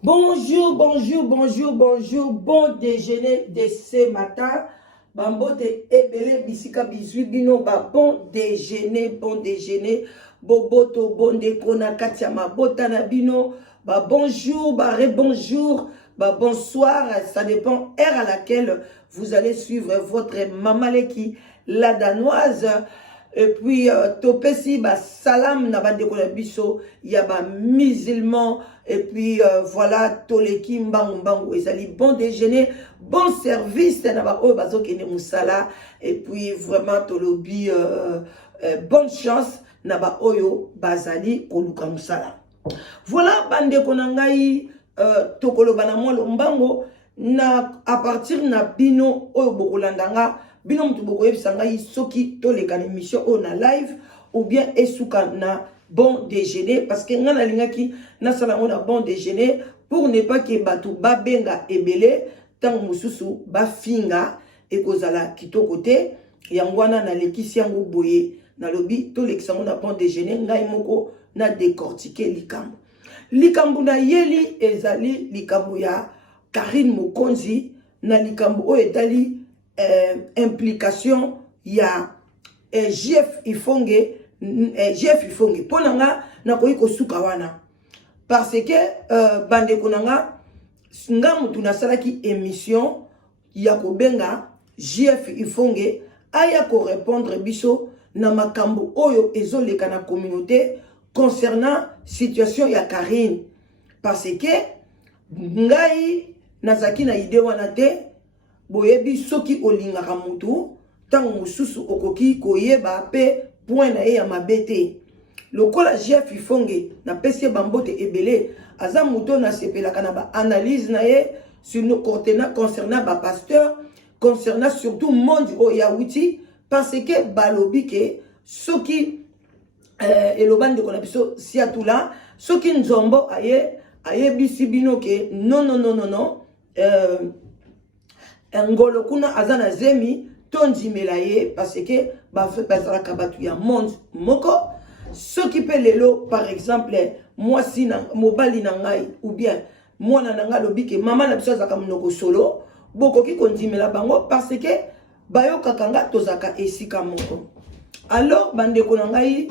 Bonjour, bonjour, bonjour, bonjour. Bon déjeuner de ce matin. Bambote ebele bisika bisui bino ba bon déjeuner, bon déjeuner. Boboto bonde kona katia mabota na bino. Ba bonjour, ba bonjour, ba bonsoir. Ça dépend heure à laquelle vous allez suivre votre mamaleki, la danoise. Et puis, topesi ba salam na bande kona biso, ya ba musulman. Et puis, voilà, toleki mbangu mbangu ezali bon déjeuner, bon service na ba oyo bazo kene musala. Et puis, vraiment, tolobi bonne chance na ba oyo bazali koluka musala. Voilà, bande kona ngai tokoloba na mwa lombango na à partir na bino oyo bokolandanga. Bino mutu boko yebisa ngai soki toleka na émission o na live ou bien esuka na bon déjeuner parce que nga nalingaki nasala ngo na bon déjeuner pour ne pas que batu babenga ebele tango mususu bafinga ekozala kitoko te yango wana nalekisi yango boye nalobi tolekisa ngo na bon déjeuner ngai moko na décortiquer likambo na yeli ezali likambo ya Karine Mokonzi na likambo oyo etali implication ya JF Ifonge pona nga na koyi kosuka wana parce que bande konanga nga mutu nasalaki émission ya kobenga JF Ifonge aya ko répondre biso na makambo oyo ezoleka na communauté concernant situation ya Karine parce que ngai nazaki na idée wana te boyebi soki olingaka mutu tango mususu okoki koyeba pe point na ye ya mabete lokola JF Ifonge na pesi bambote ebele aza mutu na sepelaka na ba analyse na ye sur nos concernant ba pasteur concernant surtout monde o ya wuti parce que balobi ke soki elobande kona biso siatula soki nzombo aye bisi bino ke non ngolo kuna azana zemi tondimela ye parce que bazalaka batu ya monde moko soki pe lelo par exemple mwasi na mobali na ngai ou bien mwana na ngai lobi ke mama na biso azaka monoko solo bokoki kondimela bango parce que bayokaka nga tozaka esika moko alors bandeko na ngai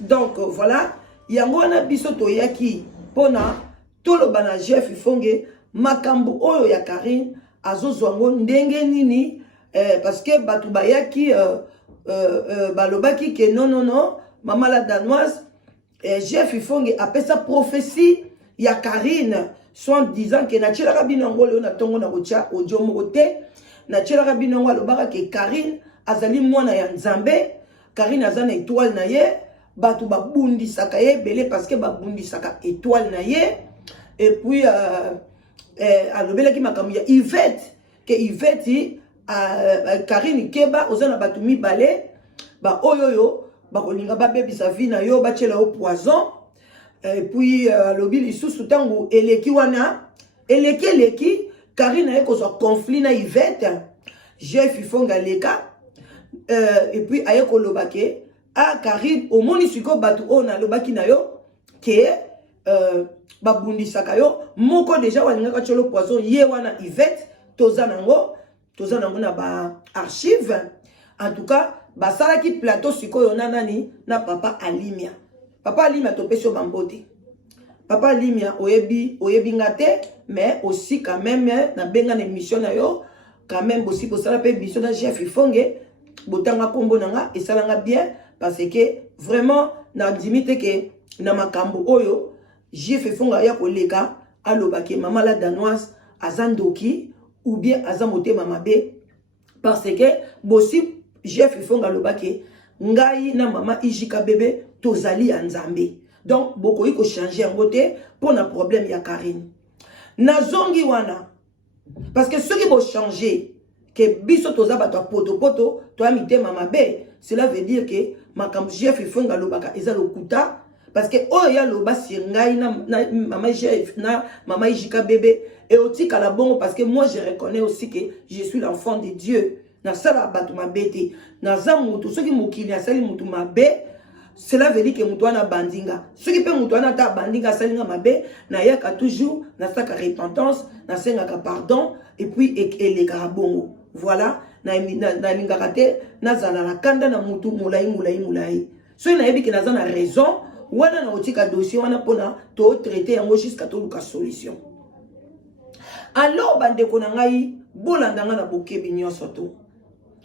donc voilà yango wana biso toyaki pona toloba na JF Ifonge makambo oyo ya Karine azozwango ndenge nini parce que batu bayaki balobaki ke non mama la danoise JF Ifonge apesa prophétie ya Karine soit disant que na tshela bino ngolo na tongo na kocha audio moko te na tshela bino ngolo alobaka ke Karine azali mwana ya Nzambe Karine azana étoile na ye batu babundisaka ye belé parce que babundisaka étoile na ye et puis alobelaki makambo ya Yvette ke Yvette Karine keba ozana batu mibale ba oyoyo bakolinga babebisa vie na yo bachela au poison et puis alobi lisusu tango eleki wana eleki Karine aye kozwa conflit na Yvette JF Ifonge leka et puis aye koloba ke Karine omoni siko batu o na lobaki na yo ke babundisaka yo moko deja walingaka cholo poison ye wana Yvette toza nango na ba archive en tout cas basalaki plateau sikoyo na nani na papa Alimia topesio bambote papa Alimia oyebi ngate mais aussi quand même na benga na émission na yo quand même aussi bosala pe émission na JF Ifonge botanga kombo nanga esalanga bien parce que vraiment na dimite ke na makambo oyo JF Ifonge ya koleka alobaki mama la danoise azandoki ou bien azamotema mabe parce que bosi JF Ifonge alobaki ngai na mama Ijika bébé tozali ya Nzambe donc bokoyi ko changer yango te pour na problème ya Karine na zongi wana parce que ceux qui vont changer que biso toza bato poto to amitema mabe cela veut dire que makambo JF Ifonge alobaka eza lokuta parce que oh ya loba ngai na mama JF na mama Ijika bébé et aussi kala bongo parce que moi je reconnais aussi que je suis l'enfant de Dieu na sala batu mabete na za mutu soki mokili asali mutu mabe cela veut dire que mutuana bandinga. Ce qui peut mutuana ta bandinga salinga mabe, na yaka toujours, na saka repentance, na sengaka pardon, et puis les carabongo. Voilà, na lingarate, na zana la kanda na mutu moulai. So na yebi que na zana raison, wana na otika dossier, wana pona to traiter yango jusqu'à to luka solution. Alors bandeko na ngai, bolandanga na bokebi nyonso to.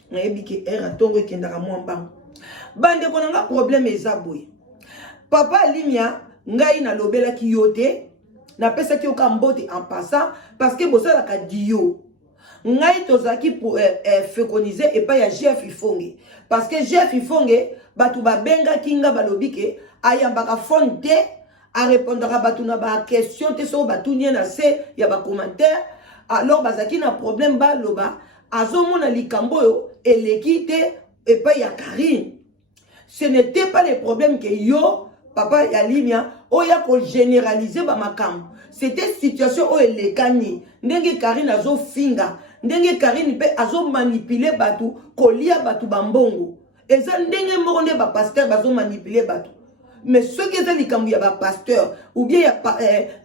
Na yebi que era tongo kendaka mwamba. Bande konanga problème ezabwe. Papa Limia ngai na lobela ki yote na pesa ki okambote en passant parce que bosala ka dio. Ngai tozaki pour féconiser et pas ya Jeff Ifonge parce que Jeff Ifonge batu ba benga kinga balobike ayambaka fonte a répondra batu na ba question te so batu na se ya ba commentaire alors bazaki na problème ba loba azomona likambo yo elekite et pas ya Karine. Ce n'était pas le problème que yo, papa Yalimia, oya ko généraliser ba makam. C'était situation où elle est gagnée. Ndenge Karine azo finga, ndenge Karine pe azo manipuler batu, kolia batu bambongo. Et ça ndenge moronde ba pasteur bazo manipuler batu. Mais ceux qui sont likambu ya ba pasteur ou bien ya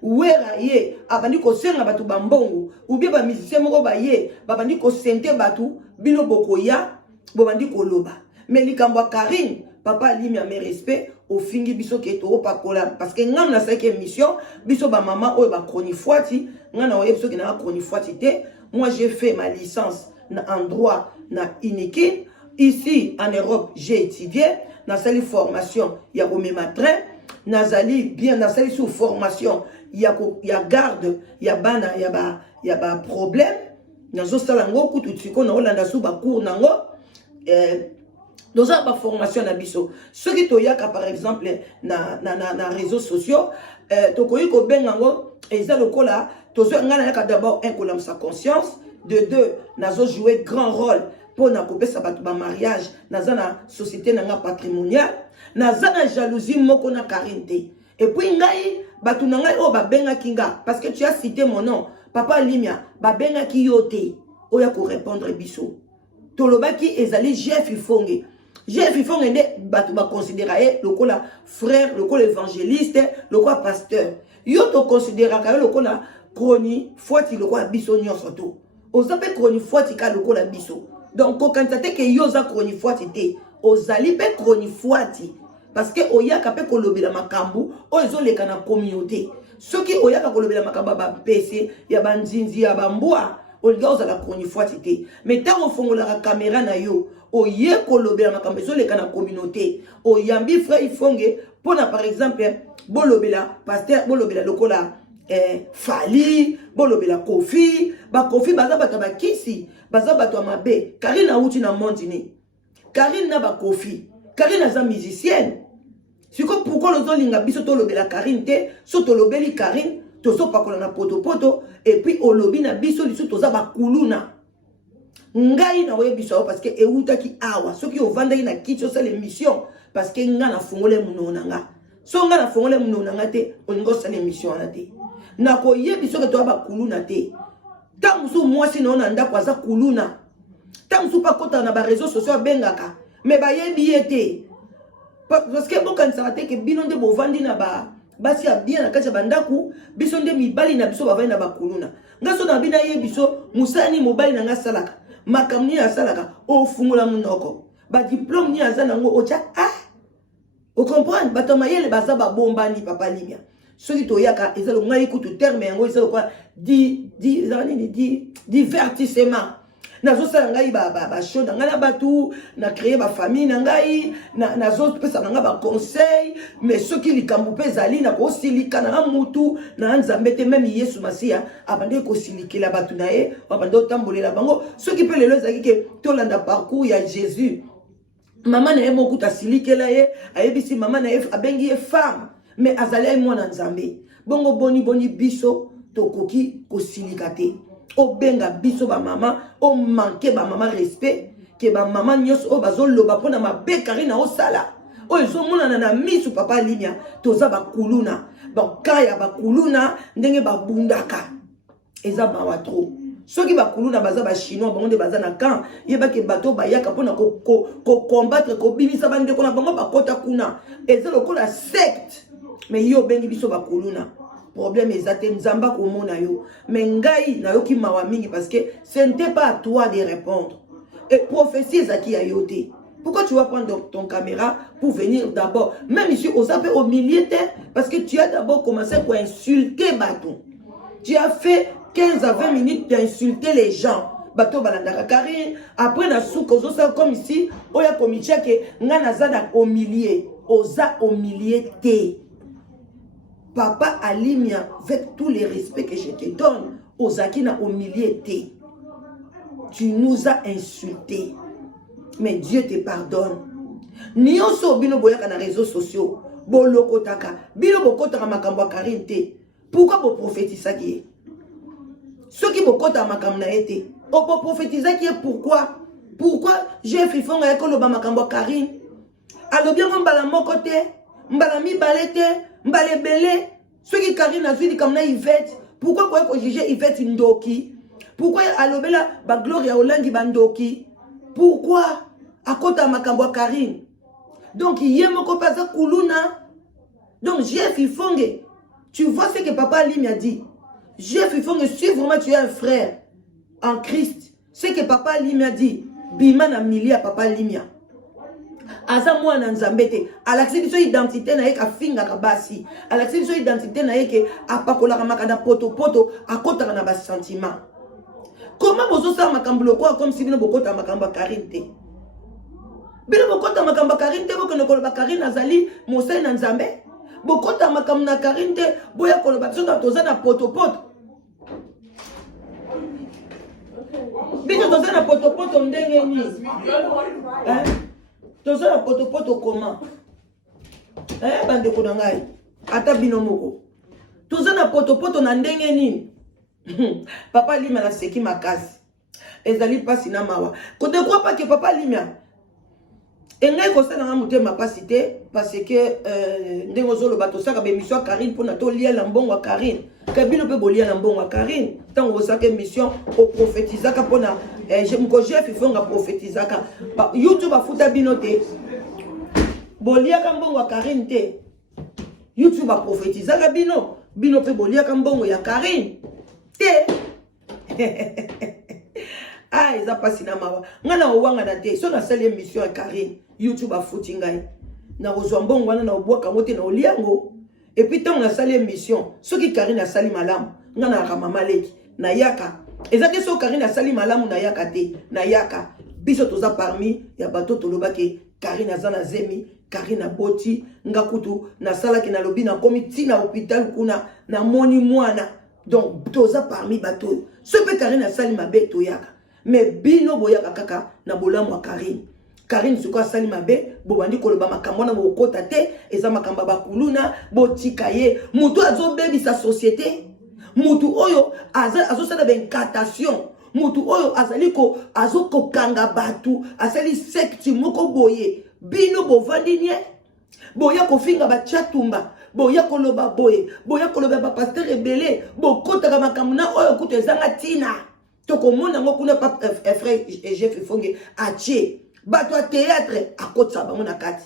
wera ye abandi ko senga batu bambongo ou bien ba musicien moko ba ye babandi ko sente batu bino bokoya bobandi ko loba. Mais likambu Karine papa Limia mes respect au fingi biso keto pakola parce que ngam na cinquième mission biso ba maman o ba chronifuati ngana o biso kina chronifuati te. Moi j'ai fait ma licence en droit na Inikin ici en Europe. J'ai étudié na sali formation ya omema train nazali bien na sali sous formation ya garde ya bana ya ba problème nazo sala ngo kutu tsiko na olanda sous ba cours nango dans la formation na biso ceux qui toyaka par exemple na réseaux sociaux tokoyi ko bengango eza lokola tozo ngana yaka d'abord un kolam sa conscience de deux nazo jouer grand rôle pour na kopesa batu ba mariage naza na société na nga patrimoniale naza na jalousie moko na Karine te et puis ngai batu na ngai o ba benga kinga parce que tu as cité mon nom papa Limia ba benga ki yote oya ko répondre biso tolobaki ezali Jeff Ifonge. Jeff Ifonge nde batu ba considérer lokola frère, lokola évangéliste, lokola pasteur. Yo to considérer ka lokola chroni foti lokola biso nyonso to. Ozape chroni foti ka lokola biso. Donc quand tu que yo za chroni foti te, ozali pe chroni foti parce que oyaka pe kolobela makambu, ozo leka na communauté. Ceux qui oyaka kolobela makambu ba PC, ya banzinzi ya bambwa, olga ozala chroni foti te. Mais tant on fongola la caméra na yo oye kolobela makambo ezoleka na communauté oyambi frère Ifonge pona par exemple bolobela pasteur bolobela lokola Fali bolobela Kofi ba Kofi baza bato ba kisi baza bato mabe Karine auti na mondini Karine na ba Kofi Karine aza musicienne siko pourquoi lozolinga biso to lobela Karine te so to lobeli Karine to so pakola na poto et puis olobi na biso liso toza ba kuluna ngai na oye biso parce que euta ki awa soki ovandaki na kiti osala émission parce que nga na fongole munona nga so nga na fongole munona nga te olingo osala émission wana te na koye biso ke to ba kuluna te tangu so mwasi na ona ndako aza kuluna tangu so pa kota na ba réseaux sociaux bengaka mais ba yebi ete parce que bokanisa te ke bino nde bovandi na ba basi ya bien na kati ya bandaku biso nde mibali na biso bavandi na bakuluna nga so na bina ye biso musani mobali na nga salaka makamni ya salaka o fungula munoko ba diplôme ni azana ngo ocha o comprendre batama yele baza ba bombani papa Limia soki to yaka ezalo ngai kutu terme yango ezalo kwa divertissement nazo sala ngai ba show na ngala batu na créer ba famille na ngai nazo pesa nga ba conseil mais soki likambu pezali na ko silika na mutu na nzambe te même Yesu Masia abande ko silikela batu na ye abande otambolela bango soki pe lelo ezaki ke tolanda parcours ya Jésus maman na ye moku ta silikela ye ayebisi maman na ye abengi ye femme mais azali mwana nzambe bongo boni biso tokoki ko silikate o benga biso ba mama o manquer ba mama respect ke ba mama nyos o bazoloba pona mabe Karine o sala o ezomona na misu papa Limia toza ba kuluna ba kaya ba kuluna ndenge ba bundaka eza ba watro ceux qui ba kuluna baza ba chinois bango de baza na camp yeba ke bato ba yaka pona ko combattre ko bimisa bande ko na bango ba kota kuna eza lokola secte mais yo bengi biso ba kuluna problème ezate nzamba ko mona yo mais ngai na yo ki mawa mingi parce que ce n'était pas à toi de répondre et prophétie ezaki ya yo te. Pourquoi tu vas prendre ton caméra pour venir d'abord, même ici aux appels au milieu, parce que tu as d'abord commencé pour insulter Bato. Tu as fait 15 à 20 minutes d'insulter les gens. Bato balandaka Karine, après na souk comme ici, oya komitia ke ngana zada au milieu, oza au milieu te. Papa Alimia, avec tous les respects que je te donne, ozakina au milieu te. Tu nous as insultés. Mais Dieu te pardonne. Nionso bino boyaka na réseaux sociaux. Bolokotaka. Bino bokotaka makambo Karine te. Pourquoi bo prophétisa qui? Ceux qui bokota makambo na été. O bo prophétisa qui pourquoi? Pourquoi j'ai fait fonga yako loba makambo Karine? Alors bien mbala moko te, mbala mi balete, mbale belé. Ceux qui Karine a dit comme na Yvette. Pourquoi quoi juger Yvette Ndoki? Pourquoi alobela ba Gloria Olangi bandoki? Pourquoi? À côté de Makambo Karine. Donc, il y a mon copain Kuluna. Donc, Jeff Ifonge. Tu vois ce que Papa Ali m'a dit. Jeff Ifonge, si vraiment tu es un frère en Christ, ce que Papa Ali m'a dit. Biman a mili à Papa Limia. Aza moi na nzambete. À l'accès de son identité na yeka finga kabasi. À l'accès de son identité na yeke apakola ramakada poto poto. À côté de na sentiment. Comment vous osez makambo quoi comme si vous n'avez pas makambo Karine te? Bino bokota makambo Karine te boko nekoloba Karine azali mosai na nzambe. Bokota makambo na Karine te boya koloba biso na toza na poto poto. Bino toza na poto poto ndenge ni. Hein? Toza na poto poto comment? Hein bande ko na ngai. Ata bino moko. Toza na poto poto na ndenge ni. Papa Limia na seki makasi. Ezali pasi na mawa. Kote kwa pa ke Papa Limia. Engai ko sana ngamu te mapasi te parce que ndengo zolo bato saka be mission Karine pona to lia la mbongo wa Karine. Kabino pe bolia la mbongo wa Karine. Tango saka mission o prophétisaka pona je mko chef ifonga prophétisaka. YouTube afuta bino te. Bolia ka mbongo wa Karine te. YouTube a prophétisaka bino. Bino pe bolia ka mbongo ya Karine. Ah, ils ont passé na mawa. Ngana owanga na te. So na sali émission à Karine. YouTube a fouti ngai. Na ozwambongo wana na obwaka mote na oliango. Et puis tant na sali émission. So ki Karine a sali malamu. Ngana ramama leki. Na yaka. Ezate so Karine a sali malamu na yaka te. Na yaka. Biso toza parmi ya bato toloba ke Karine azana zemi. Karine boti. Ngakutu. Na sala ki na lobi na komiti na hôpital kuna. Na moni mwana. Donc, toza parmi bateau. Ce peut Karine a sali mabe toyaka. Mais bino boyaka kaka na bola mwa Karine. Karine suko sali mabe, bobandi koloba makambo na bokota te, eza makamba bakuluna, botika ye. Mutu azo bebi sa société. Mutu oyo azo sala benkatation. Mutu oyo azali ko azo kokanga batu, asali secte moko boye. Bino bovandi nye. Boya kofinga ba chatumba. Boya koloba boye, boya koloba ba pasteur rebelle, bokota kama kamuna oyo kuto ezanga tina. Toko mona ngokuna pa frère Jeff Ifonge atie. Bato a théâtre a kotsa ba mona kati.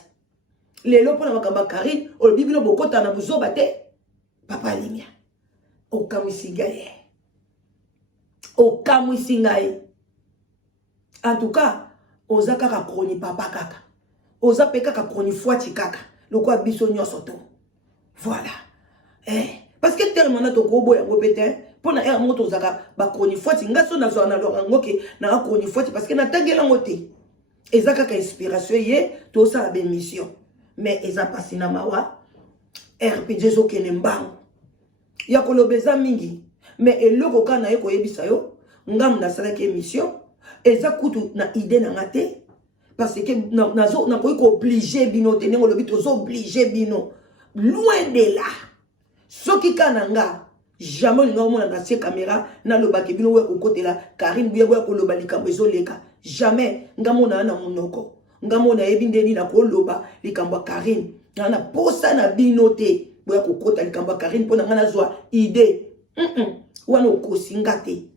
Lelo pona makamba Karine, o bibino bokota na buzoba te. Papa Limia. O kamisigaye. O kamisigaye. En tout cas, oza kaka kroni papa kaka. Oza peka kaka kroni fuati kaka. Lokwa biso nyoso to. Voilà. Parce que tellement to kobo ya ngopete pona era moto zaka ba kroni fuati ngaso na zo na lorangoke na kroni fuati parce que na tagela ngote. Ezaka ka inspiration ye to ça la mission. Mais eza passé na mawa RPG zo kenembango. Ya kolobeza mingi. Mais eloko kana ye koyebisa yo ngam na sala ke mission eza kutu na idée na ngate parce que nazo na koyi ko obligé bino tenengo lobi to zo obligé bino. Loin de là. Ce qui kananga, jamais nous avons la caméra, na le bac bino au côté là, Karine Bouya ko loba likambo ezoleka. Jamais ngamona na munoko. Ngamona ebindeni na ko loba likambo Karine. Na posa na binote, boya ko kota likambo Karine pona ngana zwa idée. Wana ko singate.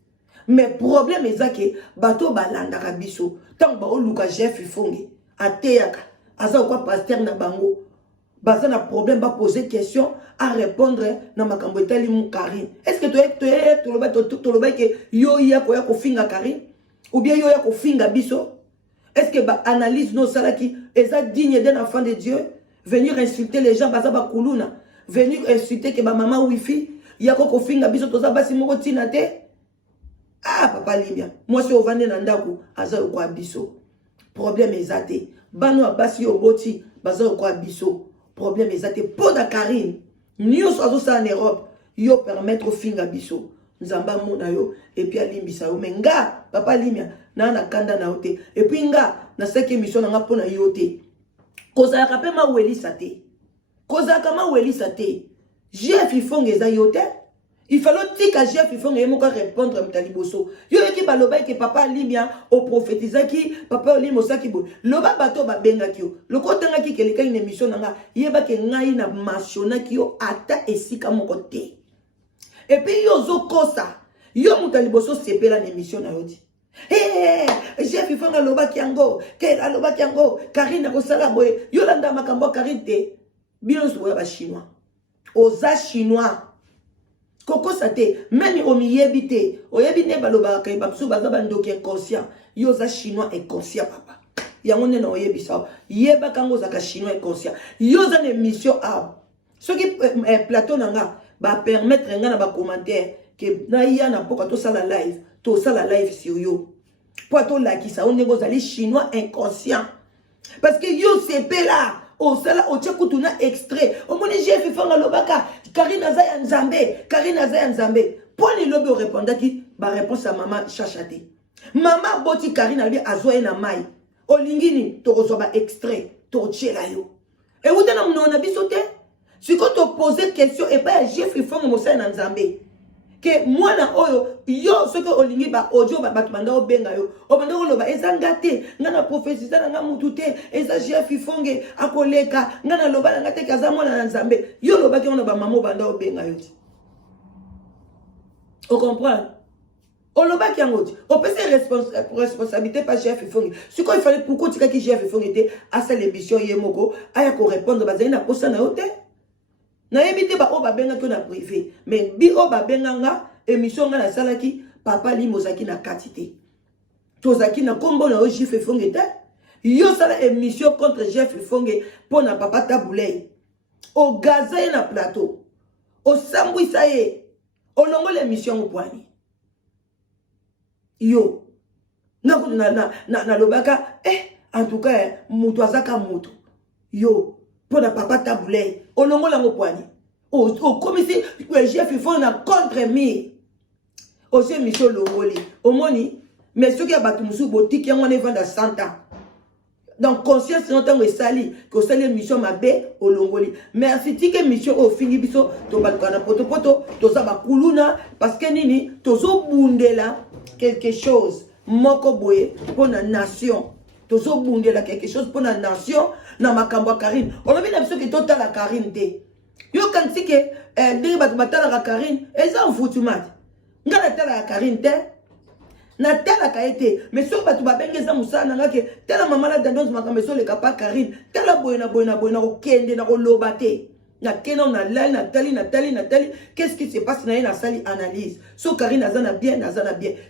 mais problème eza ke bato balandaka biso tant ba oluka chef ifongi ateyaka aza quoi pasteur na bango baza na problème ba poser question à répondre na makambo etali mu Karine. Est-ce que tu loba ke yo ya ko finga Karine ou bien yo ya ko finga biso? Est-ce que ba analyse no salaki eza digne d'un enfant de Dieu venir insulter les gens baza ba kuluna venir insulter que ba maman wifi ya ko finga biso toza basi moko tina te? Ah papa Libia moi si ovande na ndako aza ko biso problème ezate bano abasi yo boti baza ko biso problème ezate po da Karine nyos azo sa en Europe yo permettre finga biso nzamba mona yo et puis alimbisa yo menga papa Limia na kanda na ote et puis nga na seke mission na pona yo te koza ka pe ma welisa te koza ka ma welisa te Jeff ifonga eza yo te il fallait tika Jeff ifonga yemo ka répondre mtaliboso yo ki baloba ke papa Limia o prophétisa ki papa Limia osaki bo loba bato ba benga ki yo lokotanga ki keleka une émission nga yeba ke ngai na mationa ki yo ata esika moko te et puis yo zo kosa yo mutaliboso sepela na émission na yoti Jeff ifonga loba ki yango ke loba ki yango Karine ko sala boye yo landa makambo Karine te bien so ba chinois oza chinois Koko sate, même au miyebite, au yebine baloba kay babsu baza bandoki inconscient, yoza chinois inconscient papa. Yangone na oyebisa, yeba kango zaka chinois inconscient. Yoza ne mission a. Ce qui plateau nanga ba permettre nga na ba commentaire que na ya na poka to sala live sur yo. Po to la ki sa on nego zali chinois inconscient. Parce que yo c'est là. O sala o tchekutuna extrait o moni Jeff fanga lobaka Karine Azaya Nzambe poni lobe répondre ki ba réponse à maman chachate maman boti Karine ali azoe na mai o lingini to reçoit ba extrait to tchela yo et vous na mona bisote si quand to poser question et pas Jeff fanga mo na Nzambe que moi na oyo yo ce que olingi ba audio ba batmanda o benga yo o banda ko loba ezangate ngana prophétisa nga mutu te eza Jeff ifonge akoleka ngana loba ngate kaza mwana na Nzambe yo loba ki ona ba mamo banda o benga yo ti o comprendre o loba ki ngoti o pese responsabilité pas Jeff ifonge ce qu'il fallait pourquoi tika ki Jeff ifonge te asa l'émission yemoko aya ko répondre bazali na posa na yo te na yebite ba o ba benga to na privé mais bi o ba benga nga émission nga na salaki papa limozaki na katité tozaki na kombo na o Jeff ifonge te yo sala émission contre Jeff ifonge pour na papa Taboulay o gaza na plateau o sambwisa ye o longo l'émission au poani yo na lobaka en tout cas mutu azaka mutu yo pour na papa Taboulay o longo la poani o commissaire Jeff ifonge na contre mi o se mission longoli o moni mais ce qui a battu musu botiki yango ne vanda 100 ans donc conscience non tango esali que sali mission mabe o longoli merci tike mission o fingi biso to balkana poto to za bakuluna parce que nini tozo bundela quelque chose moko boye pour na nation tozo bundela quelque chose pour na nation na makambo Karine on a bien biso que total la Karine te yo kan tike ndenge bat batala la Karine eza mfutumat ngala tala la Karine te na tala kaete mais so batu babengeza musana ngake tala mama la dandoz makambe so le kapa Karine tala boyna ko kende na ko lobate na keno na lali na tali qu'est-ce qui se passe na sali analyse so Karine azana bien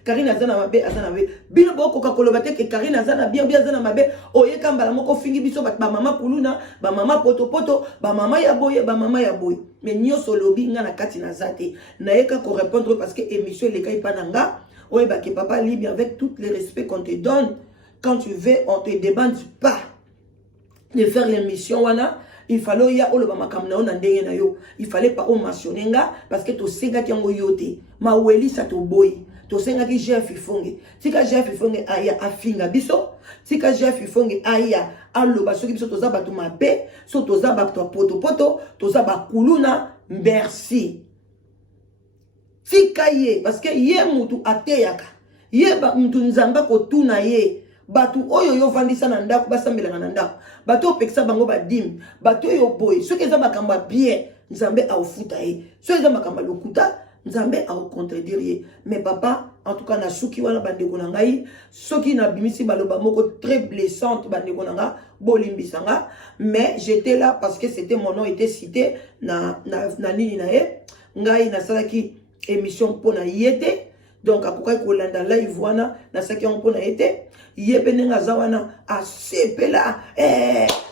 Karine azana mabe bino boko ka kolobate ke Karine azana bien azana mabe oyeka mbala moko fingi biso ba mama kuluna ba mama poto ba mama ya boye mais nyoso lobi nga na kati na zate na yeka ko répondre parce que émission le kai pananga. Oui, bah, que papa Libia, avec tout le respect qu'on te donne, quand tu veux, on te demande pas de faire l'émission. Il fallait y il fallait pas mentionner parce que tu sais que tu yote. Ma weli sa to boy. Tu sais que Jeff ifonge. Si que Jeff ifonge aya afinga biso. Si que Jeff ifonge aya aloba so biso to za batu mabe, so to za batu poto, to za ba kuluna. Merci. Tika ye, parce que ye mutu ateyaka. Ye ba mutu nzamba kotuna ye. Batu oyo yo vandisa na ndako, basambelanga na ndako. Batu opekisa bango ba dim. Batu oyo boy. Soki eza makamba bien, nzambe aufuta ye. Soki eza makamba lokuta, Nzambe a contredire. Mais papa, en tout cas, na suki wana bandeko na ngai, soki na bimisi baloba moko très blessante bandeko na nga, bolimbisanga, mais j'étais là parce que c'était mon nom était cité na nini na ye, ngai na salaki émission pona yete, donc akokai kolanda live wana na saki on pona yete, yebe nenga zawana a sepela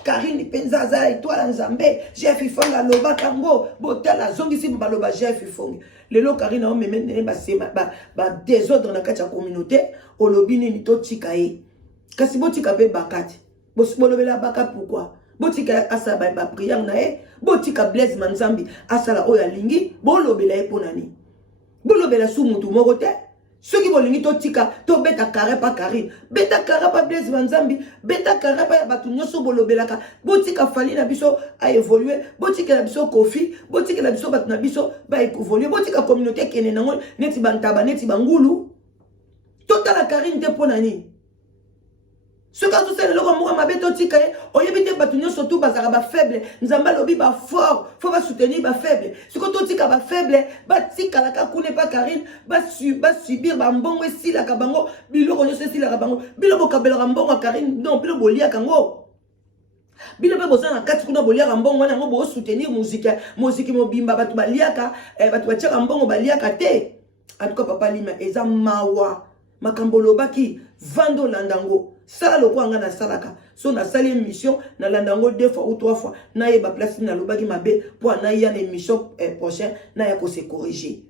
Karine penzaza étoile nzambe, Jeff Ifonga loba kango, botala zongi si baloba Jeff Ifonga. Lelo Karine o meme nene ba désordre na kati ya communauté, olobini ni to tikae. Kasi botika pe bakati. Bolobela baka pourquoi? Botika asaba ba prière na e, botika Blaise Manzambi asala oya lingi, bolobela e ponani. Bolobela su mutu moko te. Ceux qui veulent to tika to beta carré pas Karine, beta carré pas Blaise Manzambi, beta carré pas batu nyoso bolobelaka, botika fali na biso a évoluer, botika na biso kofi, botika na biso batu na biso ba évoluer, botika communauté kene nango neti bantaba neti bangulu. Total la Karine te ponani. Ce cas où c'est le roi ma beto tika o yebite batu nyoso tout bazaka ba faible, nzamba lobi ba fort, faut ba soutenir ba faible. Ce que to tika ba faible, ba tika la ka kune pas Karine, ba subir ba mbongo si la kabango, bilo konyo si la kabango, bilo ko kabela mbongo Karine, non bilo bolia kango. Bilo pe bozana kati kuna bolia mbongo wana ngo bo soutenir musique mo bimba batu baliaka, batu batia mbongo baliaka te. En tout cas papa lima eza mawa, makambo lobaki vando landango. Sala loko anga na salaka so na sali émission na landango 2 fois ou 3 fois na yeba place na lobaki mabe pour na ya émission prochaine na ya ko se corriger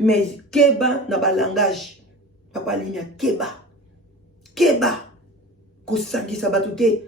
mais keba na ba langage papa linya keba ko sangisa batute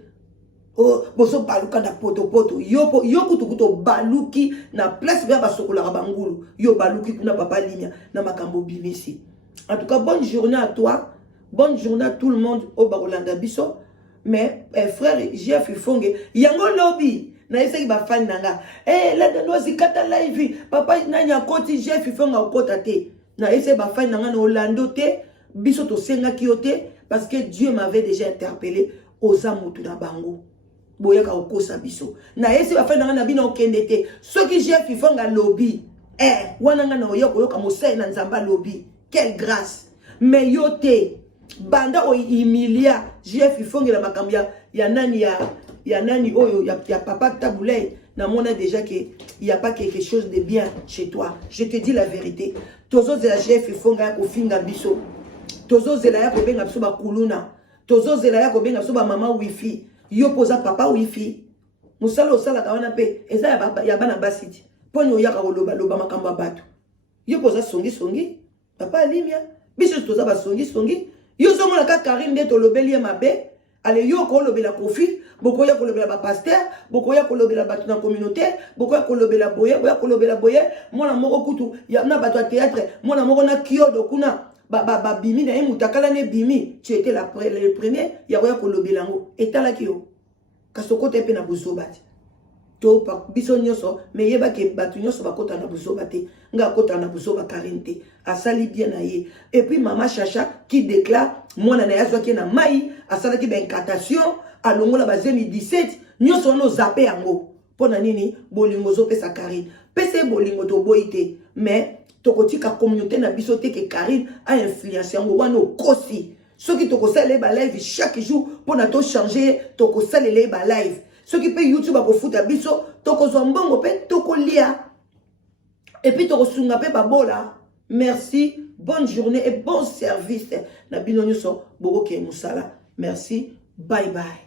oh boso baluka na poto yo kutukuto baluki na place ba basokola bangulu yo baluki kuna papa linya na makambo bimisi. En tout cas bonne journée à toi. Bonne journée à tout le monde au Barolanda Bisso. Mais frère Jeff Ifonge, yango lobby na ese ba fan nanga. La dano zikata live papa nanya koti Jeff Ifonge okota te. Na ese ba fan nanga na Orlando te, biso to senga kiote parce que Dieu m'avait déjà interpellé aux amutu na bango. Boyaka okosa biso. Na ese ba fan nanga na bino okende te. Soki Jeff Ifonge lobby, wana nga na yoka mosai na nzamba lobby. Quelle grâce. Mais yote banda o humilia Jeff Ifonge la makambo ya nani oyo ya papa Taboulay na mona déjà que il y a pas quelque chose de bien chez toi. Je te dis la vérité. Tozo zela Jeff Ifonge ya kofinga biso. Tozo zela ya kobenga biso ba kuluna. Tozo zela ya kobenga biso ba mama wifi. Yo poza papa wifi. Musalo sala kawana pe eza ya bana basiti. Ponyo ya ka loba makambo bato. Yo poza songi papa limia. Biso toza ba songi. Yo somona ka Karine de tolobeli mabe, ale yo ko lobela kofi, boko ya ko lobela ba pasteur, boko ya ko lobela batu na communauté, boko ya ko lobela boye, mona moko kutu ya na batu théâtre, mona moko na kiodo kuna ba bimi na mutakala ne bimi, tu étais le premier ya ko lobela ngo, etala kio. Kasoko te pe na buzobati. To pa biso nyoso me yeba ke batu nyoso bakota na buzoba te nga kota na buzoba Karine te asali bien na ye. Et puis maman Chacha qui déclare mwana na yazo ki na mai asala ki incantation alongola ba 2017 nyoso no zape yango pona nini bolingo zo pesa Karine pese bolingo to boite mais tokotika communauté na biso te ke Karine a influencé yango wana kosi soki tokosala ba live chaque jour pona to changer tokosala ba live. Ce qui peut YouTube à foot à biso, toko zombongo pe toko lia. Et puis toko sunga pe babola. Merci, bonne journée et bon service. Na bino nyuso boko ke musala. Merci, bye bye.